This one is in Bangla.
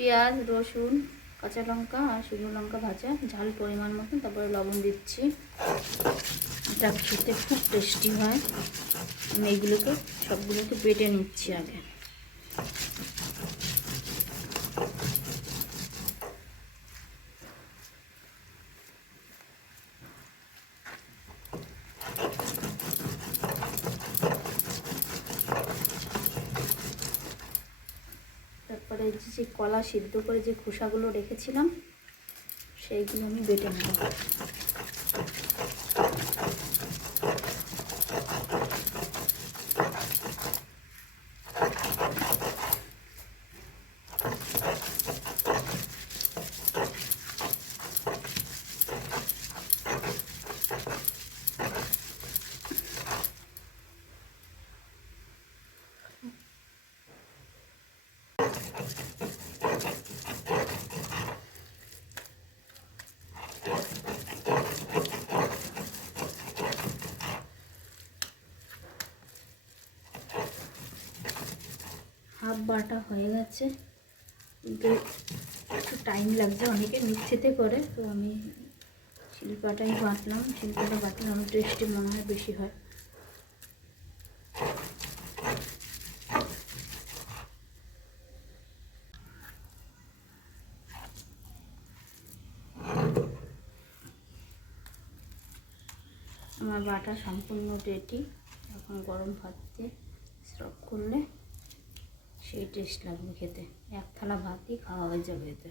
পেঁয়াজ, রসুন, কাঁচা লঙ্কা আর শুকনো লঙ্কা ভাজা, ঝাল পরিমাণ মতন, তারপরে লবণ দিচ্ছি। এটা খেতে খুব টেস্টি হয়। আমি এইগুলোকে সবগুলোকে বেটে নিচ্ছি আগে। তারপরে যে কলা সিদ্ধ করে যে খোসাগুলো রেখেছিলাম সেইগুলো আমি বেটে নেব। হাফ বাটা হয়ে গেছে। কিন্তু একটু টাইম লাগছে, অনেকে মিক্সিতে করে, তো আমি শিল্পাটাই বাটলাম। শিল্পাটা বাটলে অনেক টেস্টি মনে হয় বেশি হয়। আমার বাটা সম্পূর্ণ রেডি এখন গরম ভাত দিয়ে করলে সেই টেস্ট লাগবে খেতে। এক থালা ভাতই খাওয়া হয়ে যাবে এতে।